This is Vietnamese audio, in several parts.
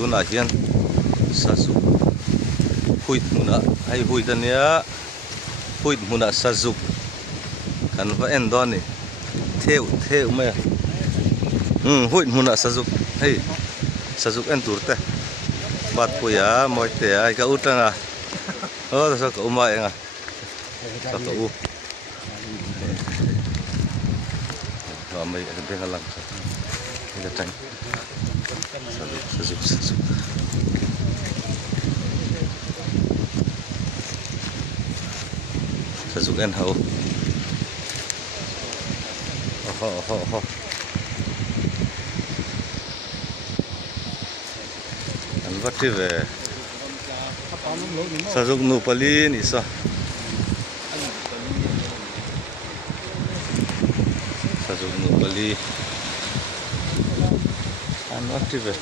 tu na hian sazu huit muna ai huit ania huit muna sazu kan va en don ni theu me huit muna sazu hei sazu en turte bat puya moite ai ka utanga oh sa ka umai nga sa ka u mai ka denga lang ila tang sazu sazu en hau ho an vati ve sazu nu pali ni sa sazu nu pali an vati ve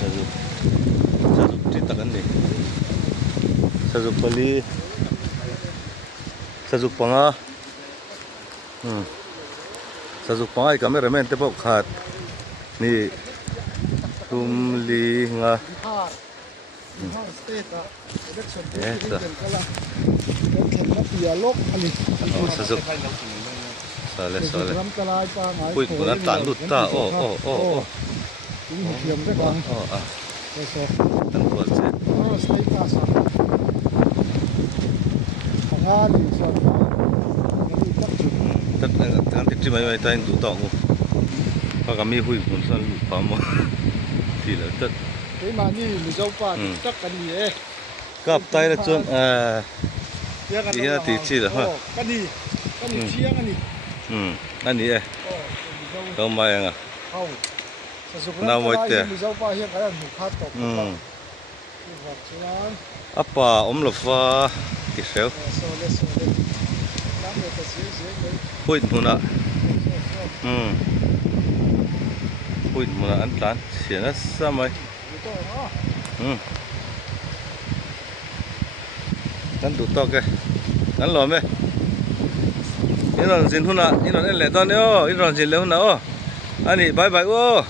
sazu ti takan ni sazu pali sazu panga sazu panga ai cameraman te pok khat ni tumli nga sazu sale puit punan tan lut ta tan buat se tan tikri mai tain du ta ngo pa kami hui pun san lu pa mo ti la tat cái mà như mình dâu pa chắc cái gì ấy kap tai la chon iya ti chi la ha cái gì chiang cái gì ani e ko mai nga na moi te mình dâu pa hiện cái là một phát tộc apa om lo fa ki sel huit muna huit muna an tlan siana samai kan tu to ke kan lo me inon jin huna inon ele don yo inon jin le huna o ani bye bye o